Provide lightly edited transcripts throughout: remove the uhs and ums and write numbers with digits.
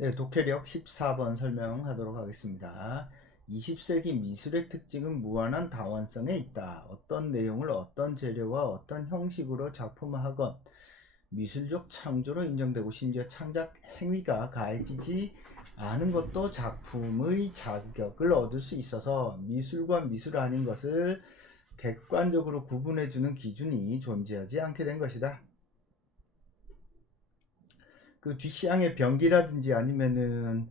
네, 독해력 14번 설명하도록 하겠습니다. 20세기 미술의 특징은 무한한 다원성에 있다. 어떤 내용을 어떤 재료와 어떤 형식으로 작품화하건 미술적 창조로 인정되고 심지어 창작 행위가 가해지지 않은 것도 작품의 자격을 얻을 수 있어서 미술과 미술 아닌 것을 객관적으로 구분해주는 기준이 존재하지 않게 된 것이다. 그 뒷시향의 병기라든지 아니면은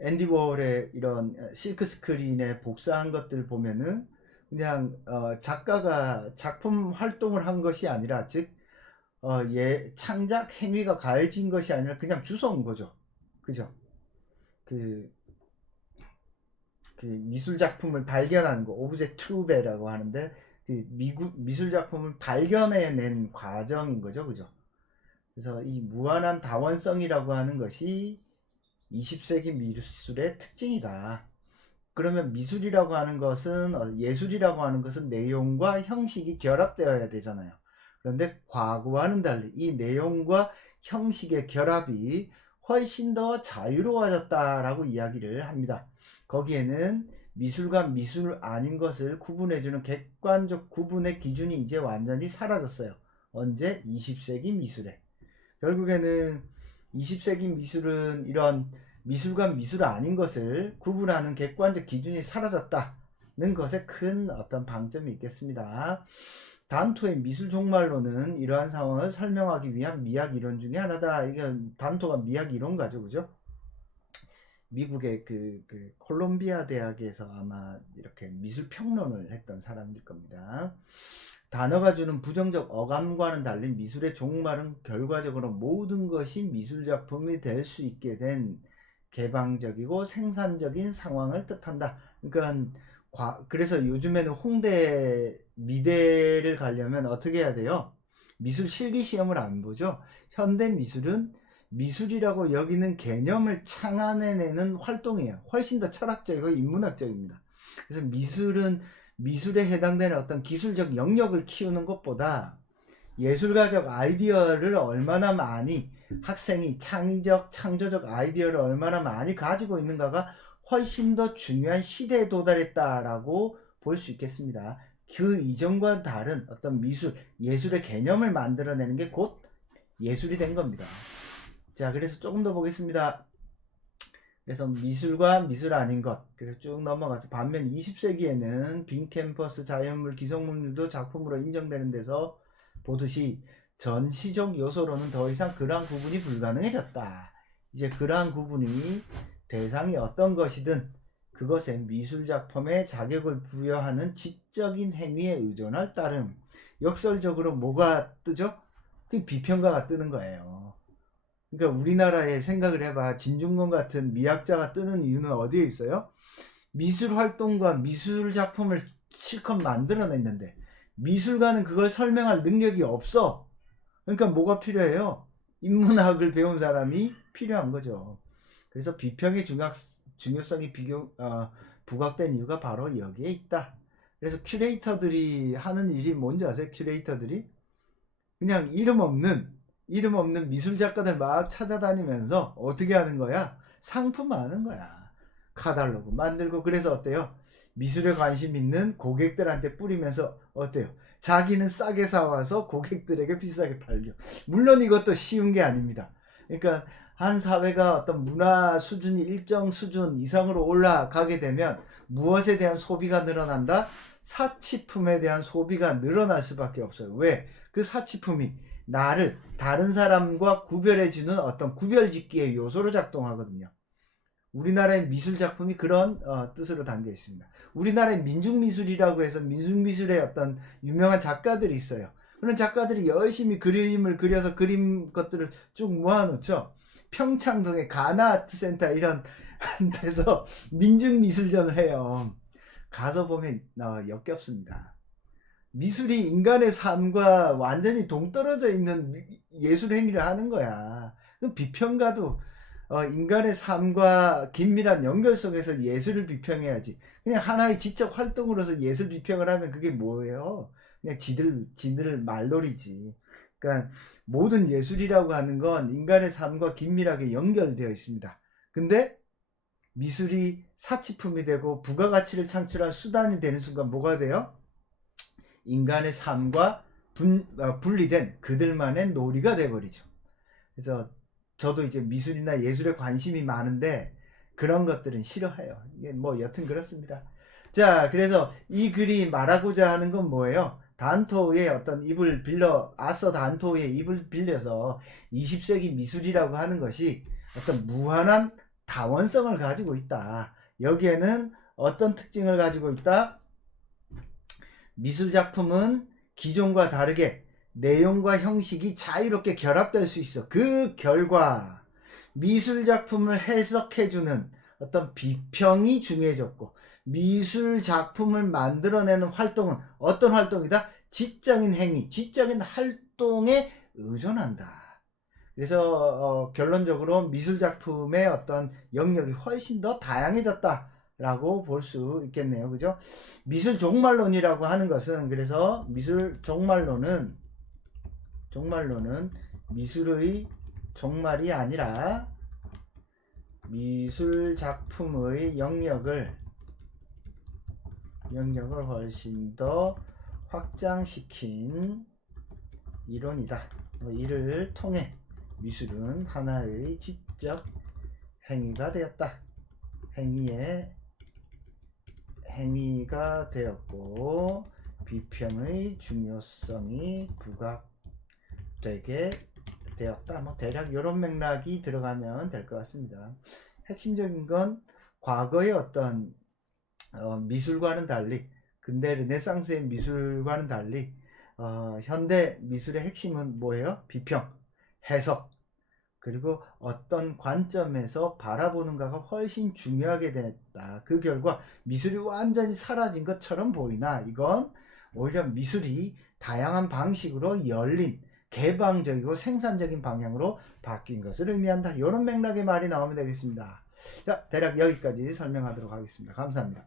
앤디 워홀의 이런 실크 스크린에 복사한 것들 보면은 그냥 작가가 작품 활동을 한 것이 아니라 즉 창작 행위가 가해진 것이 아니라 그냥 주워온 거죠. 그죠? 그, 그 미술 작품을 발견하는 거 오브제 트루베라고 하는데 그 미술 작품을 발견해낸 과정인 거죠. 그죠? 그래서 이 무한한 다원성이라고 하는 것이 20세기 미술의 특징이다. 그러면 미술이라고 하는 것은 예술이라고 하는 것은 내용과 형식이 결합되어야 되잖아요. 그런데 과거와는 달리 이 내용과 형식의 결합이 훨씬 더 자유로워졌다라고 이야기를 합니다. 거기에는 미술과 미술 아닌 것을 구분해주는 객관적 구분의 기준이 이제 완전히 사라졌어요. 언제? 20세기 미술에. 결국에는 20세기 미술은 이런 미술과 미술 아닌 것을 구분하는 객관적 기준이 사라졌다는 것에 큰 어떤 방점이 있겠습니다. 단토의 미술 종말론은 이러한 상황을 설명하기 위한 미학 이론 중에 하나다. 이게 단토가 미학 이론가죠, 그죠? 미국의 그 콜롬비아 대학에서 아마 이렇게 미술 평론을 했던 사람일 겁니다. 단어가 주는 부정적 어감과는 달리 미술의 종말은 결과적으로 모든 것이 미술 작품이 될 수 있게 된 개방적이고 생산적인 상황을 뜻한다. 그러니까 그래서 요즘에는 홍대 미대를 가려면 어떻게 해야 돼요? 미술 실기 시험을 안 보죠. 현대 미술은 미술이라고 여기는 개념을 창안해내는 활동이에요. 훨씬 더 철학적이고 인문학적입니다. 그래서 미술은 미술에 해당되는 어떤 기술적 영역을 키우는 것보다 예술가적 아이디어를 얼마나 많이 학생이 창의적 창조적 아이디어를 얼마나 많이 가지고 있는가가 훨씬 더 중요한 시대에 도달했다라고 볼 수 있겠습니다. 그 이전과 다른 어떤 미술 예술의 개념을 만들어내는 게 곧 예술이 된 겁니다. 자, 그래서 조금 더 보겠습니다. 그래서 미술과 미술 아닌 것, 그래서 쭉 넘어가서 반면 20세기에는 빈 캠퍼스 자연물 기성물도 작품으로 인정되는 데서 보듯이 전시적 요소로는 더 이상 그러한 구분이 불가능해졌다. 이제 그러한 구분이 대상이 어떤 것이든 그것에 미술작품의 자격을 부여하는 지적인 행위에 의존할 따름. 역설적으로 뭐가 뜨죠? 그 비평가가 뜨는 거예요. 그러니까 우리나라에 생각을 해봐. 진중권 같은 미학자가 뜨는 이유는 어디에 있어요? 미술 활동과 미술 작품을 실컷 만들어냈는데 미술가는 그걸 설명할 능력이 없어. 그러니까 뭐가 필요해요? 인문학을 배운 사람이 필요한 거죠. 그래서 비평의 중요성이 부각된 이유가 바로 여기에 있다. 그래서 큐레이터들이 하는 일이 뭔지 아세요? 큐레이터들이 그냥 이름 없는 미술 작가들 막 찾아다니면서 어떻게 하는 거야? 상품화하는 거야. 카탈로그 만들고. 그래서 어때요? 미술에 관심 있는 고객들한테 뿌리면서 어때요? 자기는 싸게 사와서 고객들에게 비싸게 팔죠. 물론 이것도 쉬운 게 아닙니다. 그러니까 한 사회가 어떤 문화 수준이 일정 수준 이상으로 올라가게 되면 무엇에 대한 소비가 늘어난다? 사치품에 대한 소비가 늘어날 수밖에 없어요. 왜? 그 사치품이 나를 다른 사람과 구별해주는 어떤 구별짓기의 요소로 작동하거든요. 우리나라의 미술 작품이 그런 뜻으로 담겨 있습니다. 우리나라의 민중미술이라고 해서 민중미술의 어떤 유명한 작가들이 있어요. 그런 작가들이 열심히 그림을 그려서 그림 것들을 쭉 모아놓죠. 평창동의 가나아트센터 이런 데서 민중미술전을 해요. 가서 보면 역겹습니다. 미술이 인간의 삶과 완전히 동떨어져 있는 예술 행위를 하는 거야. 비평가도 인간의 삶과 긴밀한 연결 속에서 예술을 비평해야지. 그냥 하나의 지적 활동으로서 예술 비평을 하면 그게 뭐예요? 그냥 지들 말놀이지. 그러니까 모든 예술이라고 하는 건 인간의 삶과 긴밀하게 연결되어 있습니다. 근데 미술이 사치품이 되고 부가가치를 창출할 수단이 되는 순간 뭐가 돼요? 인간의 삶과 분리된 그들만의 놀이가 돼버리죠. 그래서 저도 이제 미술이나 예술에 관심이 많은데 그런 것들은 싫어해요. 이게 뭐 여튼 그렇습니다. 자, 그래서 이 글이 말하고자 하는 건 뭐예요? 단토의 어떤 입을 빌려, 아서 단토의 입을 빌려서 20세기 미술이라고 하는 것이 어떤 무한한 다원성을 가지고 있다. 여기에는 어떤 특징을 가지고 있다? 미술 작품은 기존과 다르게 내용과 형식이 자유롭게 결합될 수 있어. 그 결과 미술 작품을 해석해주는 어떤 비평이 중요해졌고, 미술 작품을 만들어내는 활동은 어떤 활동이다? 지적인 행위, 지적인 활동에 의존한다. 그래서 결론적으로 미술 작품의 어떤 영역이 훨씬 더 다양해졌다 라고 볼 수 있겠네요. 그죠? 미술 종말론이라고 하는 것은, 그래서 미술 종말론은 미술의 종말이 아니라 미술 작품의 영역을 훨씬 더 확장시킨 이론이다. 이를 통해 미술은 하나의 지적 행위가 되었다. 행위가 되었고 비평의 중요성이 부각되게 되었다. 뭐 대략 이런 맥락이 들어가면 될 것 같습니다. 핵심적인 건 과거의 어떤 미술과는 달리, 근대 르네상스의 미술과는 달리 현대 미술의 핵심은 뭐예요? 비평, 해석, 그리고 어떤 관점에서 바라보는가가 훨씬 중요하게 됐다. 그 결과 미술이 완전히 사라진 것처럼 보이나 이건 오히려 미술이 다양한 방식으로 열린 개방적이고 생산적인 방향으로 바뀐 것을 의미한다. 이런 맥락의 말이 나오면 되겠습니다. 자, 대략 여기까지 설명하도록 하겠습니다. 감사합니다.